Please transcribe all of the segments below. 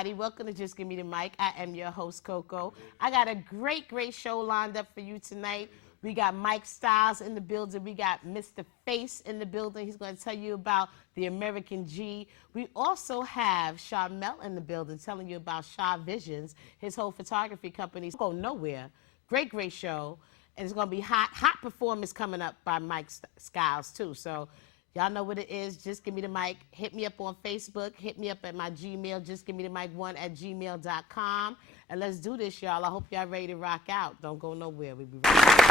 everybody. Welcome to Just Give Me the Mic. I am your host, Coco. I got a great show lined up for you tonight. We got Mic Skylez in the building. We got Mr. Face in the building. He's going to tell you about the American G. We also have Sharmell in the building telling you about Shaw Visions, his whole photography company. It's going nowhere. Great show. And it's going to be hot performance coming up by Mic Skylez, too. So y'all know what it is. Just Give Me the Mic. Hit me up on Facebook. Hit me up at my Gmail, justgivemethemic1@gmail.com. And let's do this, y'all. I hope y'all ready to rock out. Don't go nowhere. We'll be right back.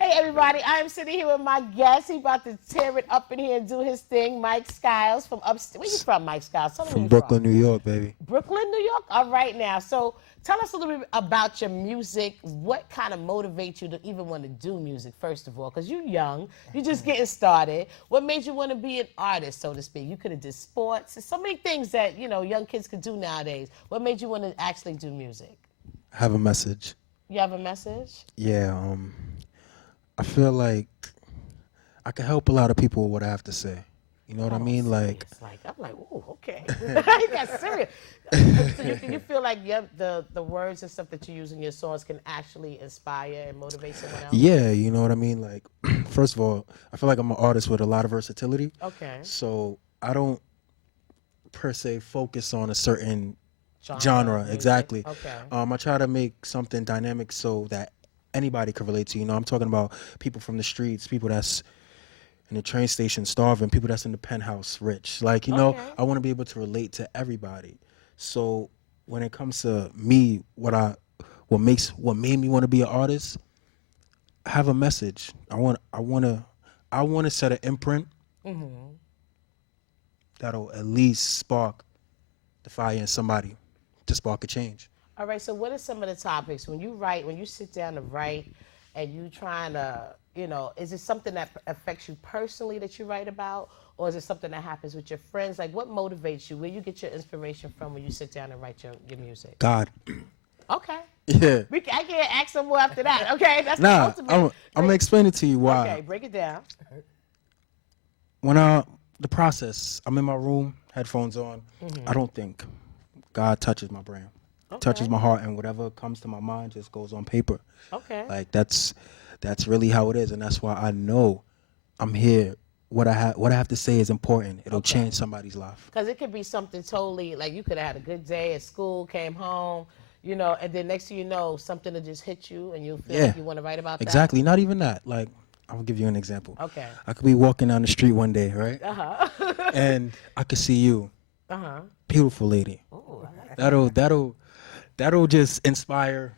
Hey, everybody. I am sitting here with my guest. He's about to tear it up in here and do his thing. Mic Skylez from upstate. Where you from, Mic Skylez? Tell me from Brooklyn, New York, baby. Brooklyn, New York? All right, now. So tell us a little bit about your music. What kind of motivates you to even want to do music, first of all? Because you're young. You're just getting started. What made you want to be an artist, so to speak? You could have did sports. There's so many things that, you know, young kids could do nowadays. What made you want to actually do music? I have a message. You have a message? Yeah, I feel like I can help a lot of people with what I have to say. You know what I mean? Like I'm like, ooh, okay. You got serious. So you feel like the words and stuff that you use in your songs can actually inspire and motivate someone else? Yeah, you know what I mean? Like, first of all, I feel like I'm an artist with a lot of versatility. Okay. So I don't per se focus on a certain genre. Exactly. Okay. I try to make something dynamic so that anybody can relate to. You know, I'm talking about people from the streets, people that's in the train station starving, people that's in the penthouse rich. Like, you know, I want to be able to relate to everybody. So when it comes to me, what made me want to be an artist, I have a message. I want to set an imprint that'll at least spark the fire in somebody to spark a change. All right, so what are some of the topics when you sit down to write and you trying to, you know, is it something that affects you personally that you write about, or is it something that happens with your friends? Like, what motivates you? Where you get your inspiration from when you sit down and write your music? God. Okay. Yeah. I can't ask some more after that. Okay, that's the ultimate. I'm gonna explain it to you why. Okay, break it down. When the process, I'm in my room, headphones on. I don't think. God touches my brain. Touches my heart, and whatever comes to my mind just goes on paper. Okay. Like that's really how it is, and that's why I know I'm here. What I have to say is important. It'll change somebody's life. Because it could be something totally, like you could have had a good day at school, came home, you know, and then next thing you know, something will just hit you, and you feel like you want to write about that. Exactly. Not even that. Like, I'll give you an example. Okay. I could be walking down the street one day, right? And I could see you. Beautiful lady. Ooh, I like That'll just inspire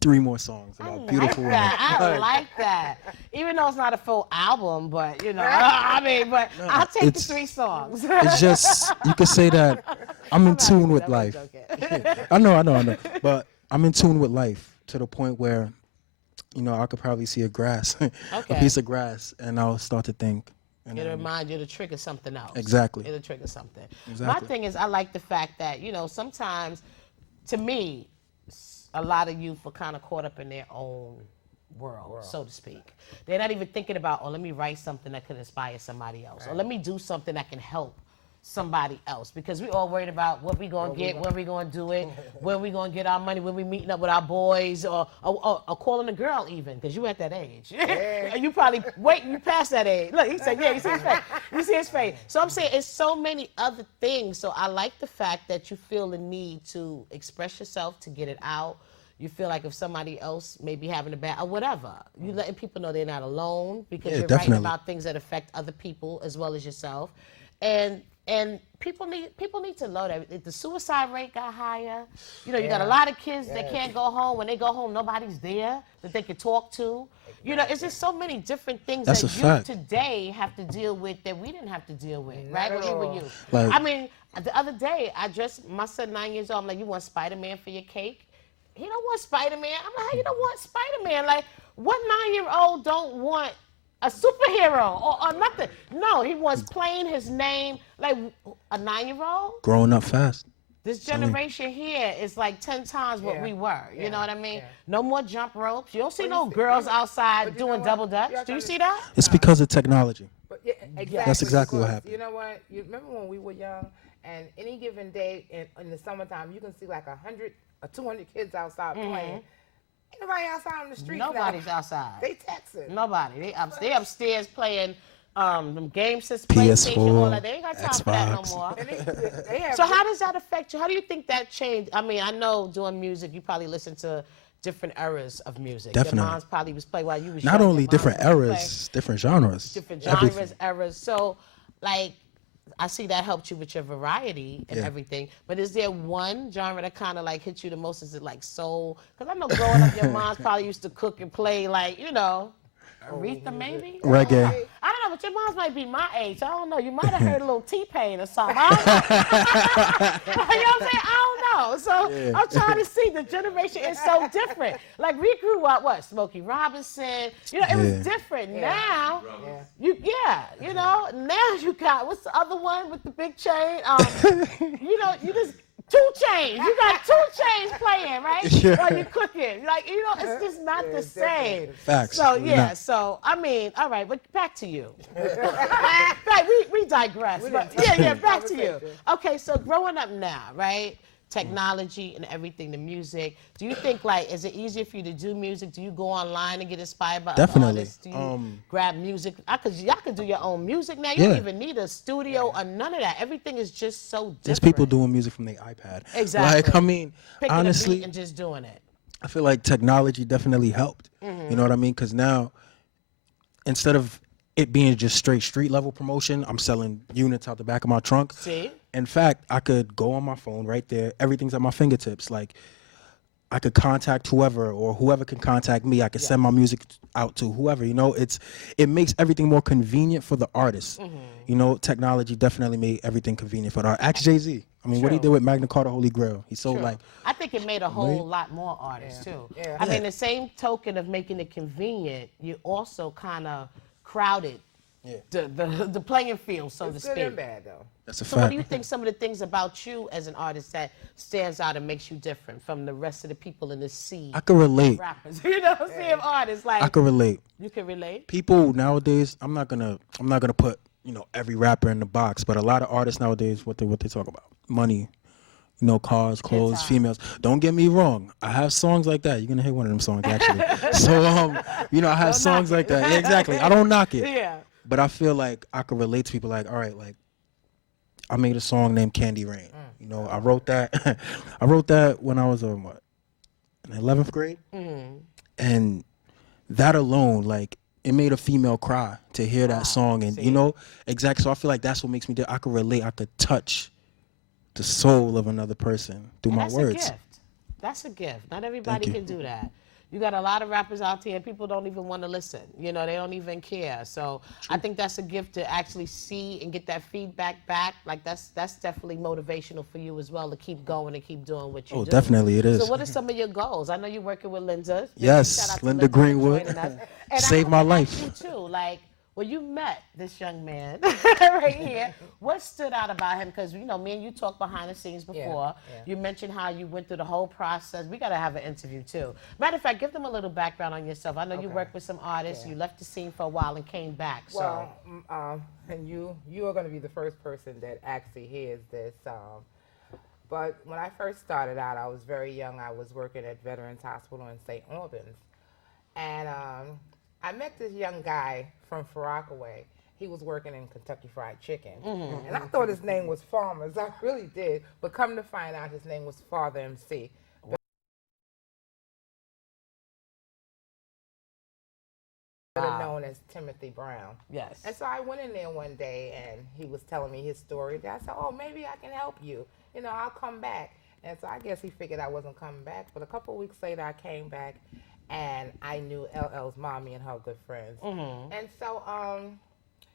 3 more songs about beautiful women. I like that. Even though it's not a full album, but you know, I mean, but I'll take the 3 songs. It's just, you could say that I'm in tune with life. I know. But I'm in tune with life to the point where, you know, I could probably see a piece of grass, and I'll start to think. It'll remind you to trigger something else. Exactly. It'll trigger something. Exactly. My thing is, I like the fact that, you know, sometimes, to me, a lot of youth are kind of caught up in their own world, so to speak. They're not even thinking about, oh, let me write something that could inspire somebody else, or let me do something that can help somebody else, because we all worried about what we gonna get, when we gonna do it, when we gonna get our money, when we meeting up with our boys, or calling a girl even, because you at that age. You probably you past that age. Look, he said, yeah, you see his face. You see his face. So I'm saying it's so many other things. So I like the fact that you feel the need to express yourself, to get it out. You feel like if somebody else may be having a bad, or whatever, you letting people know they're not alone, because you're writing about things that affect other people as well as yourself. And people need to know that the suicide rate got higher. You know, you got a lot of kids that can't go home. When they go home, nobody's there that they can talk to. You know, it's just so many different things that you today have to deal with that we didn't have to deal with, right? When we were you. Like, I mean, the other day, I dressed my son 9 years old. I'm like, you want Spider-Man for your cake? He don't want Spider-Man. I'm like, how you don't want Spider-Man? Like, what 9-year-old don't want a superhero or nothing? No, he wants plain his name, like a 9-year-old. Growing up fast. This generation here is like 10 times what we were. You know what I mean? No more jump ropes. You don't see no girls outside doing double dutch. Do you see that? It's because of technology. But exactly. That's exactly what happened. You know what? You remember when we were young, and any given day in the summertime, you can see like 100 or 200 kids outside playing. Ain't nobody outside on the street. Nobody's outside. They texting. Nobody. They upstairs playing them game systems, PlayStation, all that. They ain't got time Xbox. for that no more. So how does that affect you? How do you think that changed? I mean, I know doing music, you probably listen to different eras of music. Definitely. Your mom's probably was playing while you was Not young. only different eras, different genres. Different genres, eras. So, like, I see that helped you with your variety and everything. But is there one genre that kind of like hit you the most? Is it like soul? Because I know growing up, your mom's probably used to cook and play like, you know, Aretha maybe? Reggae. I don't know, but your mom's might be my age. I don't know. You might have heard a little T-Pain or something. I don't know. You know what I'm saying? I don't know. So I'm trying to see. The generation is so different. Like we grew up, Smokey Robinson. You know, it was different. Now, you know, now you got, what's the other one with the big chain? You know, you just, 2 Chainz. You got 2 Chainz playing, right? While you cooking. Like, you know, it's just not the same. Facts. So, so, I mean, all right, but back to you. we digress. But, back to you. Okay, so growing up now, right? Technology and everything, the music. Do you think, like, is it easier for you to do music? Do you go online and get inspired by other artists? Do you grab music? Y'all can do your own music now. You don't even need a studio or none of that. Everything is just so different. There's people doing music from their iPad. Exactly. Like, I mean, picking honestly, a beat and just doing it. I feel like technology definitely helped. You know what I mean? Because now, instead of it being just straight street level promotion, I'm selling units out the back of my trunk. See? In fact, I could go on my phone right there. Everything's at my fingertips. Like, I could contact whoever, or whoever can contact me. I could send my music out to whoever. You know, it makes everything more convenient for the artist. You know, technology definitely made everything convenient for the artist. Ask Jay-Z. I mean, what he did with Magna Carta Holy Grail. He sold like. I think it made a whole lot more artists too. I mean, the same token of making it convenient, you also kind of crowded the playing field, so to speak. Good and bad though. That's a So fact. what do you think some of the things about you as an artist that stands out and makes you different from the rest of the people in the sea? I can relate. Rappers, you know, same artists. Like, I can relate. You can relate. People nowadays, I'm not gonna put, you know, every rapper in the box, but a lot of artists nowadays, what they talk about, money, you know, cars, clothes, females. Don't get me wrong, I have songs like that. You're gonna hear one of them songs actually. So you know, I have songs like that. Yeah, exactly. I don't knock it. Yeah. But I feel like I could relate to people. Like, all right, like, I made a song named Candy Rain. You know, I wrote that. I wrote that when I was in 11th grade, and that alone, like, it made a female cry to hear that song, and you know, exactly. So I feel like that's what makes me. I could relate. I could touch the soul of another person through my words. That's a gift. That's a gift. Not everybody can do that. You got a lot of rappers out here, and people don't even want to listen. You know, they don't even care. So I think that's a gift to actually see and get that feedback back. Like, that's definitely motivational for you as well to keep going and keep doing what you do. Oh, definitely it is. So what are some of your goals? I know you're working with Linda. Yes, Shout out to Linda Greenwood. And Saved my life. You too. Like, when you met this young man right here, what stood out about him? Because, you know, me and you talked behind the scenes before. You mentioned how you went through the whole process. We got to have an interview, too. Matter of fact, give them a little background on yourself. I know you worked with some artists. You left the scene for a while and came back. Well, and you are going to be the first person that actually hears this. But when I first started out, I was very young. I was working at Veterans Hospital in St. Albans. And I met this young guy from Rockaway. He was working in Kentucky Fried Chicken. And I thought his name was Farmers. I really did. But come to find out, his name was Father MC. Better known as Timothy Brown. Yes. And so I went in there one day, and he was telling me his story. I said, oh, maybe I can help you. You know, I'll come back. And so I guess he figured I wasn't coming back. But a couple of weeks later, I came back. And I knew LL's mommy and her good friends. And so,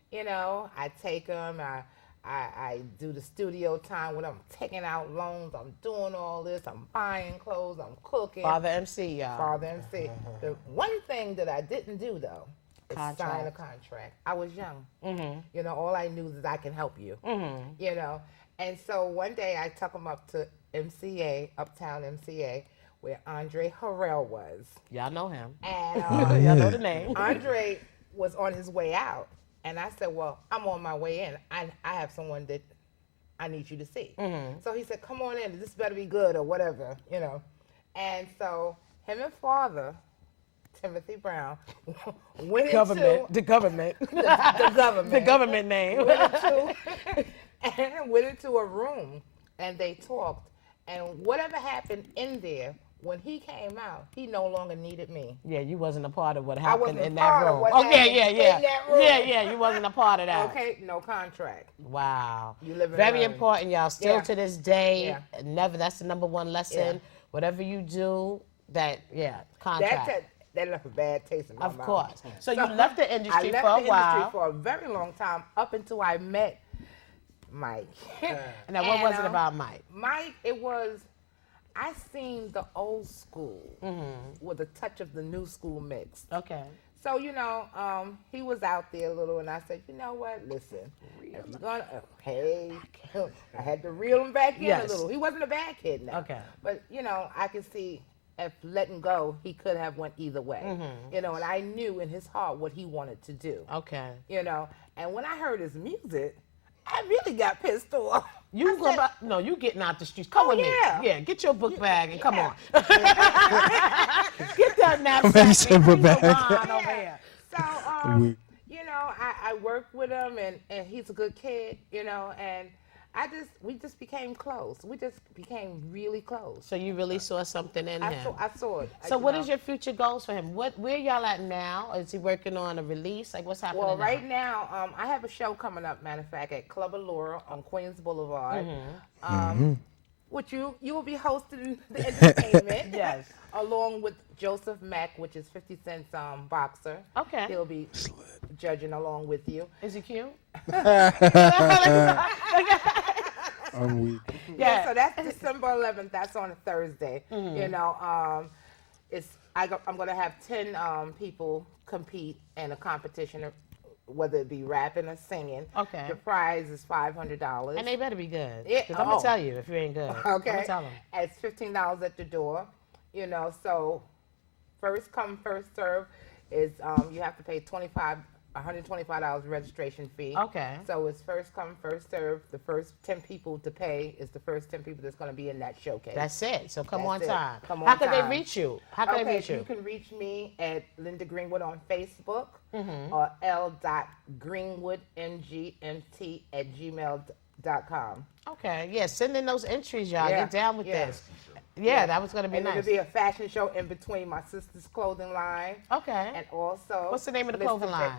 you know, I take them, I do the studio time when I'm taking out loans, I'm doing all this, I'm buying clothes, I'm cooking. Father MC, y'all. Father MC. The one thing that I didn't do, though, is sign a contract. I was young. You know, all I knew is I can help you, you know. And so one day I took him up to MCA, Uptown MCA, where Andre Harrell was. Y'all know him. And y'all know the name. Andre was on his way out. And I said, well, I'm on my way in. I have someone that I need you to see. Mm-hmm. So he said, come on in. This better be good or whatever, And so him and father, Timothy Brown, went into the government. The government. The government name. Went into a room and they talked. And whatever happened in there, when he came out, he no longer needed me. Yeah, you wasn't a part of what I happened wasn't in a that part of room. what Oh, yeah. happened in that room. Yeah, you wasn't a part of that. Okay, no contract. Wow. You live and Very learn. important, y'all. Still Yeah. to this day, Yeah. never. That's the number one lesson. Yeah. Whatever you do, contract. That left a bad taste in my mouth. Of course. So you left the industry I left for a the industry while. for a very long time, up until I met Mike. And now, what was it about Mike? Mike, I seen the old school with a touch of the new school mix. Okay. So, he was out there a little, and I said, you know what, listen, if you're gonna, I had to reel him back in a little. He wasn't a bad kid now. Okay. But, I could see if letting go, he could have went either way. And I knew in his heart what he wanted to do. Okay. And when I heard his music, I really got pissed off. You getting out the streets. Come with me. Yeah, get your book bag and come on. Get that knapsack and bring your wine over here. So, I worked with him, and he's a good kid, and we just became close. We just became really close. So you really saw something in him. I saw it. So what is your future goals for him? Where y'all at now? Is he working on a release? Like, what's happening Well, now? right now, I have a show coming up, matter of fact, at Club Allure on Queens Boulevard, which you will be hosting the entertainment. Yes. Along with Joseph Mack, which is 50 Cent's boxer. Okay. He'll be judging along with you. Is he cute? I'm weak. Yeah, so that's December 11th. That's on a Thursday. I'm going to have 10 people compete in a competition, whether it be rapping or singing. Okay. The prize is $500. And they better be good. Yeah, Because I'm going to tell you if you ain't good. Okay. I'm going to tell them. It's $15 at the door. So first come, first serve is you have to pay $125 registration fee. Okay. So it's first come, first serve. The first 10 people to pay is the first 10 people that's going to be in that showcase. That's it. So come on That's it. time. Come How on can time. they reach you? How can they reach you? You can reach me at Linda Greenwood on Facebook or l.greenwoodngmt@gmail.com. Okay. Yeah, send in those entries, y'all. Yeah. Get down with Yeah. this. Yeah, that was going to be And nice. it'll be a fashion show in between my sister's clothing line. Okay. And also... What's the name of the clothing line?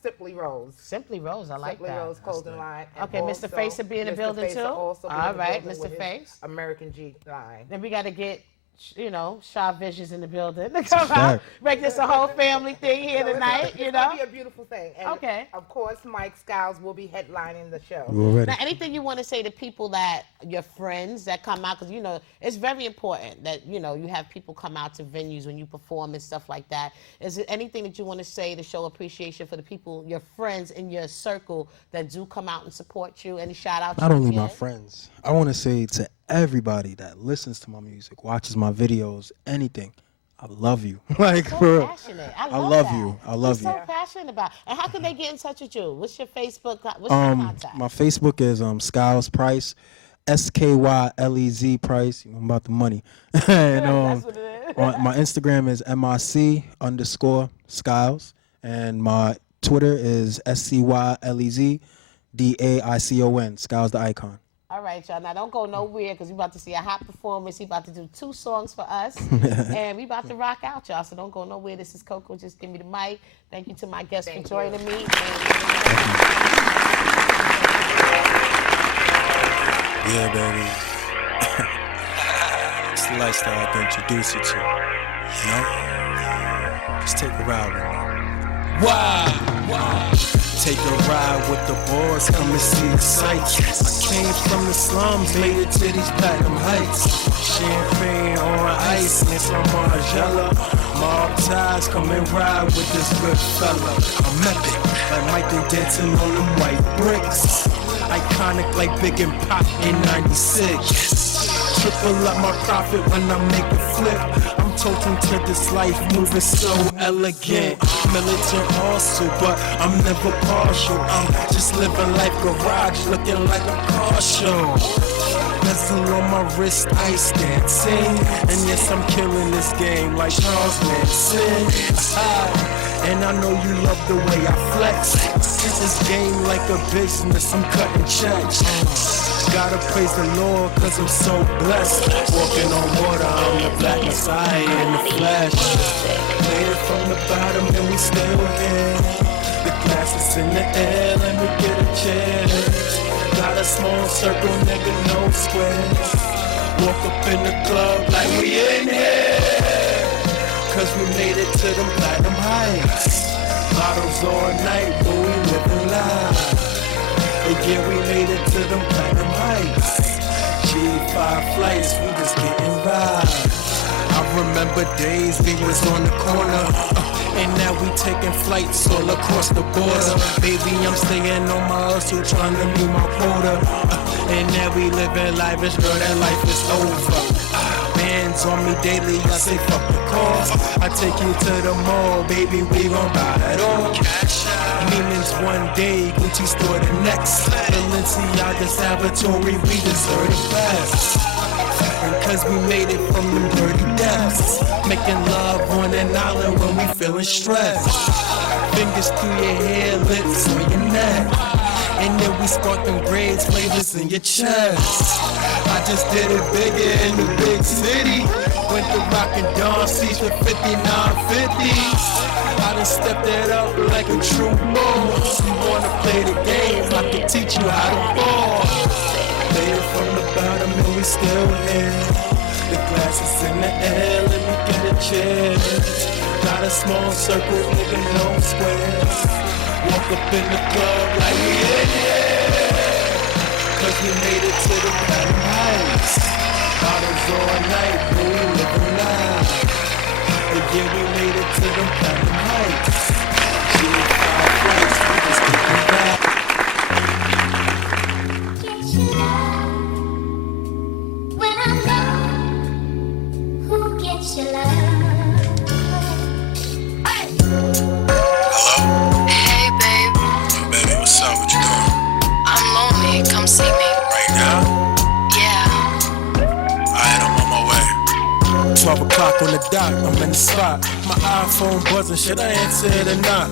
Simply Rose. Simply Rose, I like Simply that. Rose clothing line. And Okay, Mr. Face will be in the Mr. building Face too? will also be All in the right, building Mr. with Face. his American G line. Then we got to get, Shaw Visions in the building to come out. Make this a whole family thing here tonight, It's going to be a beautiful thing. And Okay. Of course, Mic Skylez will be headlining the show. You already. Now, anything you want to say to people that, your friends that come out, because, it's very important that, you have people come out to venues when you perform and stuff like that. Is there anything that you want to say to show appreciation for the people, your friends in your circle that do come out and support you? Any shout outs? Not only my friends, I want to say to everybody that listens to my music, watches my videos, anything, I love you. Like, So for real. passionate. I love that. you. I love You're you. so passionate about it. And how can they get in touch with you? What's your Facebook? What's your contact? My Facebook is Skylez Price, SKYLEZ Price. I'm about the money. And That's what it is. my Instagram is MIC_Skylez, and my Twitter is SCYLEZ DAICON. Skylez the icon. All right, y'all. Now, don't go nowhere because we're about to see a hot performance. He's about to do 2 songs for us. And we about to rock out, y'all. So don't go nowhere. This is Coco. Just give me the mic. Thank you to my guests for joining me. Yeah, baby. It's the lifestyle I can introduce you to. Just take a ride with me. Wow. Take a ride with the boys, come and see the sights. I came from the slums, made it to these platinum heights. Champagne on ice, and from Margiela. Mob ties, come and ride with this good fella. I'm epic, like Michael dancing on them white bricks. Iconic like Big and Pop in '96. triple up my profit when I make a flip. I'm toting to this life, moving so elegant. Militant also, but I'm never partial. I'm just living life garage, looking like a car show. Bezel on my wrist, ice dancing. And yes, I'm killing this game like Charles Manson. And I know you love the way I flex. This game like a business, I'm cutting checks. Gotta praise the Lord, cause I'm so blessed. Walking on water, I'm the black Messiah in the flesh. Made it from the bottom and we still here. The glass is in the air, let me get a chair. Got a small circle, nigga, no squares. Walk up in the club like we in here. Cause we made it to them platinum heights. Bottles all night, but we living live. Yeah, we made it to them platinum heights. G5 flights, we just getting right. I remember days we was on the corner, and now we taking flights all across the border. Baby, I'm staying on my hustle, trying to meet my quota. And now we living lavish, girl, that life is over. Bands on me daily, I say fuck the cost. I take you to the mall, baby, we gon' buy that all. Neiman's one day, Gucci store the next. Balenciaga Salvatore, we deserve the best. And cause we made it from them dirty depths. Making love on an island when we feeling stressed. Fingers through your hair, lips on your neck. And then we spark them braids, flavors in your chest. I just did it bigger in the big city. Went to rockin' Dawn C's for 5950s. I done stepped it up like a true boss. You wanna play the game, I can teach you how to ball. Made it from the bottom and we still here. The glass is in the air, let me get a chair. Got a small circle, nigga, no squares. Walk up in the club like we in here. Cause we made it to the platinum heights. Bottles all night, but we living live. Again, we made it to the platinum heights. G5 flights, we just getting back. When I'm gone, who gets your love? Hello? Hey, babe. Oh, baby, what's up? What you doing? I'm lonely. Come see me. Right now? Yeah. Alright, I'm on my way. 12 o'clock on the dot, I'm in the spot. My iPhone buzzing, should I answer it or not?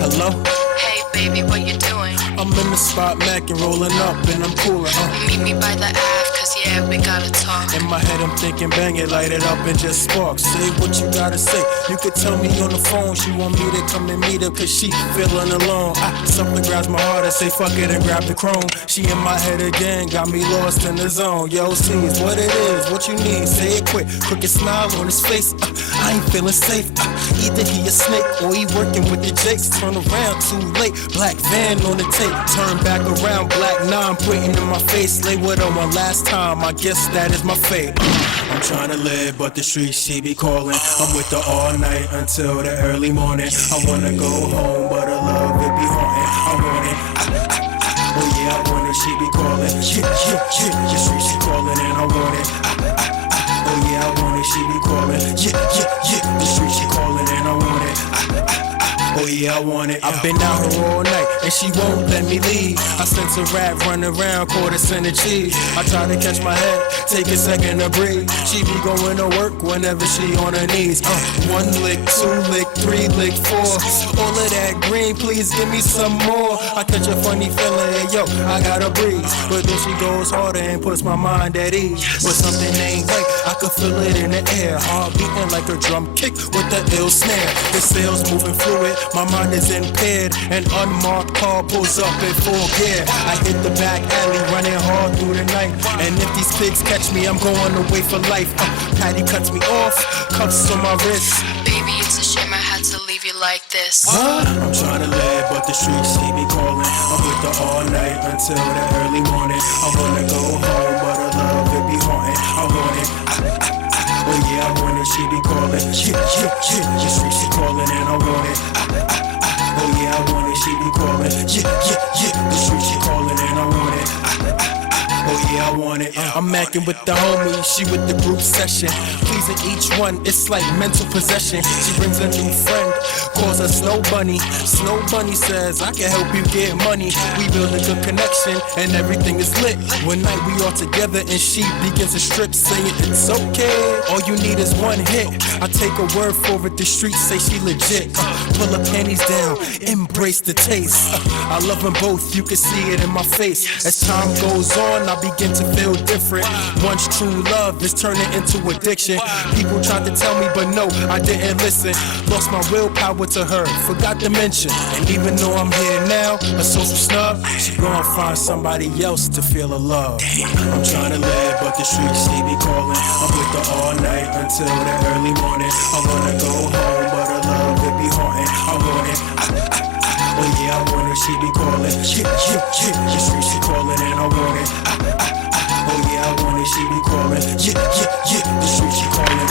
Hello? Hey, baby, what you doing? I'm in the spot, macking, rolling up, and I'm cooling. Meet me by the Ave, cause yeah, we gotta talk. In my head, I'm thinking, bang it, light it up, and just spark. Say what you gotta say. You could tell me on the phone, she want me to come and meet her, cause she feeling alone. Something grabs my heart, I say fuck it and grab the chrome. She in my head again, got me lost in the zone. Yo, see, it's what it is, what you need, say it quick. Crooked smile on his face, I ain't feeling safe. Either he a snake or he working with the jakes. Turn around too late, black van on the tape. Turn back around, black 9 pointing in my face. Lay with her one last time, I guess that is my fate. I'm trying to live, but the streets she be calling. I'm with her all night until the early morning. I wanna go home, but her love it be haunting. I want it, oh yeah, I want it. She be calling, yeah. The streets she calling and I want it, oh yeah, I want it. She be calling, yeah. The streets she calling and I want it, oh yeah, I want it. I've been out here all night and she won't let me leave. I sense a rat run around, quarter cent of cheese. I try to catch my head, take a second to breathe. She be going to work whenever she on her knees. 1 lick, 2 lick, 3 lick, 4. All of that green, please give me some more. I catch a funny feeling, hey, yo, I gotta breathe. But then she goes harder and puts my mind at ease. When something ain't right, I can feel it in the air. Heart beating like a drum kick with the ill snare. The sails moving fluid, my mind is impaired. An unmarked car pulls up in full gear. I hit the back alley, running hard through the night. And if these pigs catch me, I'm going away for life. Patty cuts me off, cuffs on my wrist. Baby, it's a shame I had to leave you like this. I'm trying to live, but the streets they be calling. I'm with her all night until the early morning. I wanna go home, but her love it be haunting. I want it, oh yeah, I want it. She be calling, yeah. The streets she calling and I want it, oh yeah, I want it. She be calling, yeah. The streets she calling and I want it, Oh yeah, I want it. I'm macking with the homies, she with the group session. Pleasing each one, it's like mental possession. She brings a new friend, calls her Snow Bunny. Snow Bunny says, I can help you get money. We build a good connection and everything is lit. One night we all together and she begins to strip, saying it's okay. All you need is one hit. I take a word for it, the streets say she legit. Pull her panties down, embrace the taste. I love them both, you can see it in my face. As time goes on, I begin to feel different. Once true love is turning into addiction. People tried to tell me, but no, I didn't listen. Lost my willpower to her, forgot to mention. And even though I'm here now, a social snub, she gon' find somebody else to feel a love. I'm trying to live, but the streets they be calling. I'm with her all night until the early morning. I wanna go home, but her love it be haunting. I want it. Oh yeah, I want it. She be calling. The streets she calling and I want it. Oh yeah, I want it. She be calling. The streets she calling.